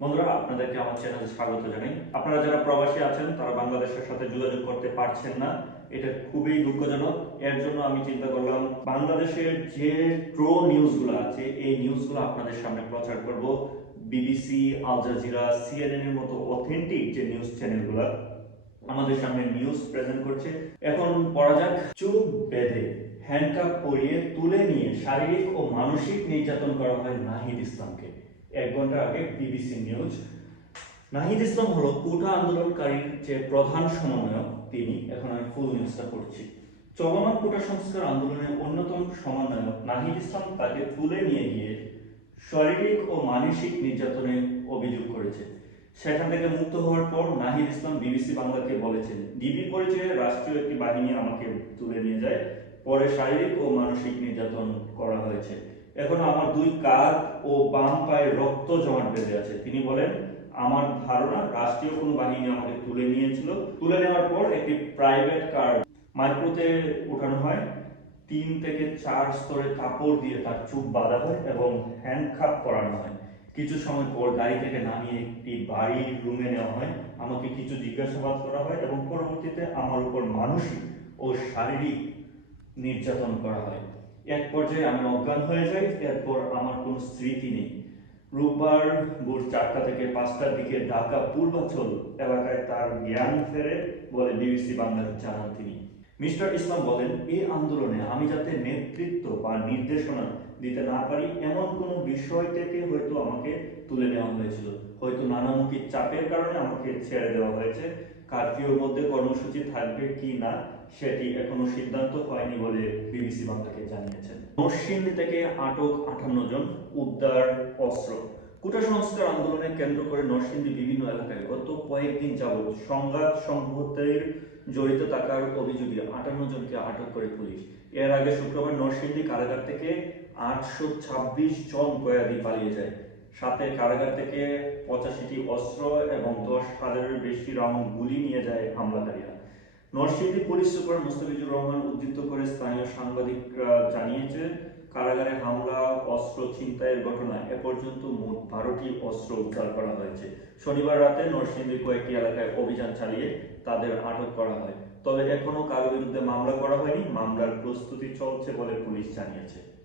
বন্ধুরা, আপনাদেরকে আমার চ্যানেলে স্বাগত জানাই। আপনারা যারা প্রবাসী আছেন, তারা বাংলাদেশের সাথে যোগাযোগ করতে পারছেন না। এটা খুবই দুঃখজনক। এর জন্য আমি চিন্তা করলাম, বাংলাদেশের যে ট্রো নিউজগুলো আছে, এই নিউজগুলো আপনাদের সামনে প্রচার করব। বিবিসি আল জাজিরা সিএনএন এর মতো অথেন্টিক যে নিউজ চ্যানেলগুলো আমাদের সামনে নিউজ প্রেজেন্ট করছে। এখন পড়া যাক, চুপ বেঁধে হ্যান্ডকাপ পরিয়ে তুলে নিয়ে শারীরিক ও মানসিক নির্যাতন করা হয় নাহিদ ইসলামকে। এক ঘণ্টা আগে বিবিসি নিউজ নাহিদ ইসলাম হলো কোটা আন্দোলনকারীর যে প্রধান সমন্বয়ক, তিনি এখন আমি ফুল নিউজটা পড়ছি। চলমান কোটা সংস্কার আন্দোলনের অন্যতম সমন্বয়ক নাহিদ ইসলাম তাকে তুলে নিয়ে গিয়ে শারীরিক ও মানসিক নির্যাতনের অভিযোগ করেছে। সেখান থেকে মুক্ত হওয়ার পর নাহিদ ইসলাম বিবিসি বাংলাকে বলেছেন ডিবি পরিচয়ে রাষ্ট্রীয় একটি বাহিনী আমাকে তুলে নিয়ে যায়। পরে শারীরিক ও মানসিক নির্যাতন করা হয়েছে। এখন আমার দুই কাঁধ ও বাম পায়ে রক্ত জমাট বেঁধে আছে। তিনি বলেন, আমার ধারণা রাষ্ট্রীয় কোনো বাহিনী আমাকে তুলে নিয়েছিল। তুলে নেওয়ার পর একটি প্রাইভেট কার মাইক্রোতে ওঠানো হয়। তিন থেকে চার স্তরে কাপড় দিয়ে তার চুপ বাঁধা হয় এবং হ্যান্ডকাপ করানো হয়। কিছু সময় পর গাড়ি থেকে নামিয়ে একটি বাড়ির রুমে নেওয়া হয়। আমাকে কিছু জিজ্ঞাসাবাদ করা হয় এবং পরবর্তীতে আমার উপর মানসিক ও শারীরিক নির্যাতন করা হয়। এক পর্যায়ে আমি অজ্ঞান হয়ে যাই, এরপর আমার কোনো স্মৃতি নেই। রোববার ভোর চারটা থেকে পাঁচটার দিকে ঢাকা পূর্বাঞ্চল এলাকায় তার জ্ঞান ফেরে, বলে বিবিসি বাংলার জানান তিনি। মিস্টার ইসলাম বলেন এই আন্দোলনে আমি যাতে নেতৃত্ব বা নির্দেশনা দিতে না পারি, এমন কোনো বিষয় থেকে হয়তো আমাকে তুলে নেওয়া হয়েছিল। হয়তো নানামুখী চাপের কারণে আমাকে ছেড়ে দেওয়া হয়েছে। কারফিউর মধ্যে কর্মসূচি থাকবে কি না, সেটি এখনও সিদ্ধান্ত হয়নি বলে বিবিসি বাংলাকে জানিয়েছেন। নরসিংদী থেকে আটক আটান্ন জন উদ্ধার অস্ত্র। কোটা সংস্কার আন্দোলনে কেন্দ্র করে নরসিংদী বিভিন্ন এলাকায় গত কয়েকদিন যাবৎ সংঘাত সংঘতের জড়িত থাকার অভিযোগে আটান্ন জনকে আটক করে পুলিশ। এর আগে শুক্রবার নরসিংদী কারাগার থেকে আটশো ছাব্বিশ জন কয়েদি পালিয়ে যায়। সাথে কারাগার থেকে পঁচাশিটি অস্ত্র এবং দশ হাজারের বেশি রাউন্ড গুলি নিয়ে যায় হামলাকারীরা। নরসিংদী পুলিশ সুপার মুস্তাফিজুর রহমান উদ্ধৃত করে স্থানীয় সাংবাদিকরা জানিয়েছে, কারাগারে হামলা, অস্ত্র ছিনতাইয়ের ঘটনায় এ পর্যন্ত মোট বারোটি অস্ত্র উদ্ধার করা হয়েছে। শনিবার রাতে নরসিংদীর কয়েকটি এলাকায় অভিযান চালিয়ে তাদের আটক করা হয়। তবে এখনও কারও বিরুদ্ধে মামলা করা হয়নি, মামলার প্রস্তুতি চলছে বলে পুলিশ জানিয়েছে।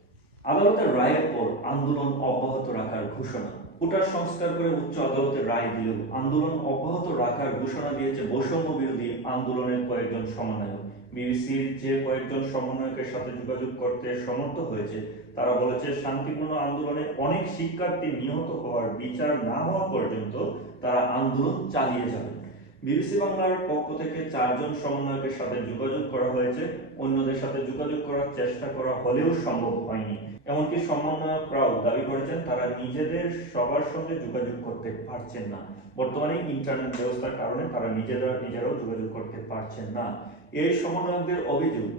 আদালতের রায়ের পর আন্দোলন অব্যাহত রাখার ঘোষণা। কোটার সংস্কার করে উচ্চ আদালতের রায় দিলেও আন্দোলন অব্যাহত রাখার ঘোষণা দিয়েছে বৈষম্য বিরোধী আন্দোলনের কয়েকজন সমন্বয়ক। বিবিসির যে কয়েকজন সমন্বয়কের সাথে যোগাযোগ করতে সমর্থ হয়েছে, তারা বলেছে, শান্তিপূর্ণ আন্দোলনে অনেক শিক্ষার্থী নিহত হওয়ার বিচার না হওয়া পর্যন্ত তারা আন্দোলন চালিয়ে যাবেন বিবিসি বাংলার পক্ষ থেকে চারজন সমন্বয়কের সাথে যোগাযোগ করা হয়েছে। অন্যদের সাথে যোগাযোগ করার চেষ্টা করা হলেও সম্ভব হয়নি। এমনকি সমন্বয়করাও দাবি করেছেন, তারা নিজেদের সবার সঙ্গে যোগাযোগ করতে পারছেন না। বর্তমানে ইন্টারনেট ব্যবস্থার কারণে তারা নিজেরা, নিজেরাও যোগাযোগ করতে পারছেন না। এই সমন্বয়কদের অভিযোগ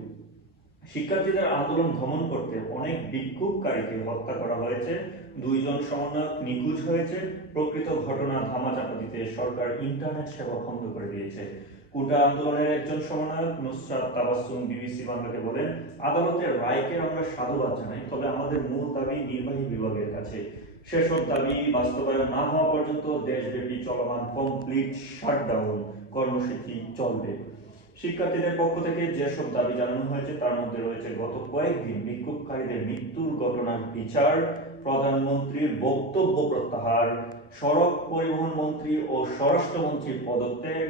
শিক্ষার্থীদের আন্দোলন দমন করতে অনেক বিক্ষোভকারীকে হত্যা করা হয়েছে। দুইজন সমন্বয়ক নিখোঁজ হয়েছে। প্রকৃত ঘটনা ধামাচাপা দিতে সরকার ইন্টারনেট সেবা বন্ধ করে দিয়েছে। কোটা আন্দোলনের একজন সমন্বয়ক নুসরাত তাবাসসুম বিবিসি বাংলাকে বলেন, আদালতের রায়কে আমরা সাধুবাদ জানাই, তবে আমাদের মূল দাবি নির্বাহী বিভাগের কাছে। সেসব দাবি বাস্তবায়ন না হওয়া পর্যন্ত দেশব্যাপী চলমান কমপ্লিট শাটডাউন কর্মসূচি চলবে। শিক্ষার্থীদের পক্ষ থেকে যেসব দাবি জানানো হয়েছে, তার মধ্যে রয়েছে গত কয়েকদিন বিক্ষোভকারীদের মৃত্যুর ঘটনার বিচার প্রধানমন্ত্রীর বক্তব্য প্রত্যাহার, সড়ক পরিবহন মন্ত্রী ও স্বরাষ্ট্রমন্ত্রীর পদত্যাগ,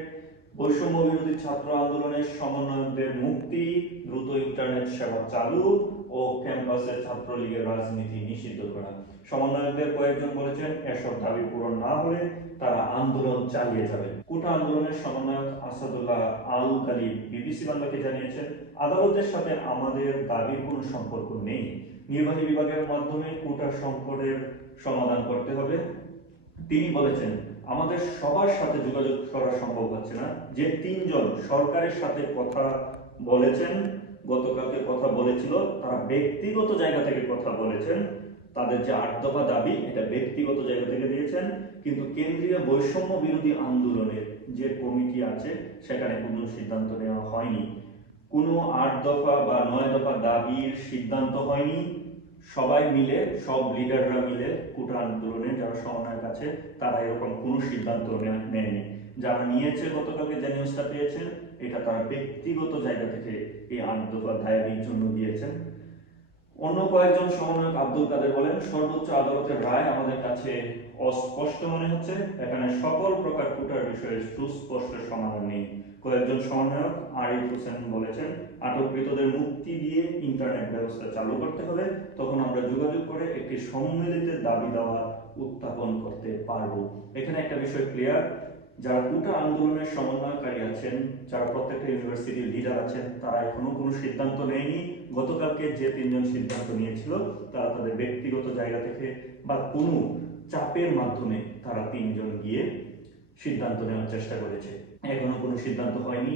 বৈষম্য বিরোধী ছাত্র আন্দোলনের সমন্বয়কদের মুক্তি, দ্রুত ইন্টারনেট সেবা চালু ও ক্যাম্পাসে ছাত্রলীগের রাজনীতি নিষিদ্ধ করা। সমন্বয়কদের কয়েকজন বলেছেন, এসব দাবি পূরণ না হলে তারা আন্দোলন চালিয়ে যাবে। কোটা আন্দোলনের সমন্বয়ক আসাদুল্লাহ আল কালি বিবিসি বাংলাকে জানিয়েছেন, আদালতের সাথে আমাদের দাবির কোনো সম্পর্ক নেই। নির্বাহী বিভাগের মাধ্যমে কোটা সংকটের সমাধান করতে হবে। তিনি বলেছেন, আমাদের সবার সাথে যোগাযোগ করা সম্ভব হচ্ছে না। যে তিনজন সরকারের সাথে কথা বলেছেন গতকালকে কথা বলেছিল, তারা ব্যক্তিগত জায়গা থেকে কথা বলেছেন। তাদের যে আট দফা দাবি, এটা ব্যক্তিগত জায়গা থেকে দিয়েছেন। কিন্তু কেন্দ্রীয় বৈষম্য বিরোধী আন্দোলনের যে কমিটি আছে, সেখানে কোনো সিদ্ধান্ত নেওয়া হয়নি। কোনো আট দফা বা নয় দফা দাবির সিদ্ধান্ত হয়নি। সবাই মিলে, সব লিডাররা মিলে কোটা আন্দোলনে যারা সমন্বয়ের কাছে তারা এরকম কোনো সিদ্ধান্ত নেয়নি যারা নিয়েছে, গতকালকে যে নিউজটা পেয়েছেন, এটা তারা ব্যক্তিগত জায়গা থেকে দায়ের জন্য দিয়েছেন। অন্য কয়েকজন সমন্বয়ক আব্দুল কাদের বলেন, সর্বোচ্চ আদালতের রায় আমাদের কাছে অস্পষ্ট মনে হচ্ছে। এখানে সকল প্রকার কুটার বিষয়ে সুস্পষ্ট সমাধান নেই। কয়েকজন সমন্বয়ক আরিফ হোসেন বলেছেন, আটককৃতদের মুক্তি দিয়ে ইন্টারনেট ব্যবস্থা চালু করতে হবে। তখন আমরা যোগাযোগ করে একটি সম্মিলিত দাবি দেওয়া উত্থাপন করতে পারব। এখানে একটা বিষয় ক্লিয়ার যারা গোটা আন্দোলনের সমন্বয়কারী আছেন, যারা প্রত্যেকটা ইউনিভার্সিটির লিডার আছেন, তারা এখনও কোনো সিদ্ধান্ত নেয়নি। গতকালকে যে তিনজন সিদ্ধান্ত নিয়েছিল, তারা তাদের ব্যক্তিগত জায়গা থেকে বা কোনো চাপের মাধ্যমে তারা তিনজন গিয়ে সিদ্ধান্ত নেওয়ার চেষ্টা করেছে। এখনও কোনো সিদ্ধান্ত হয়নি।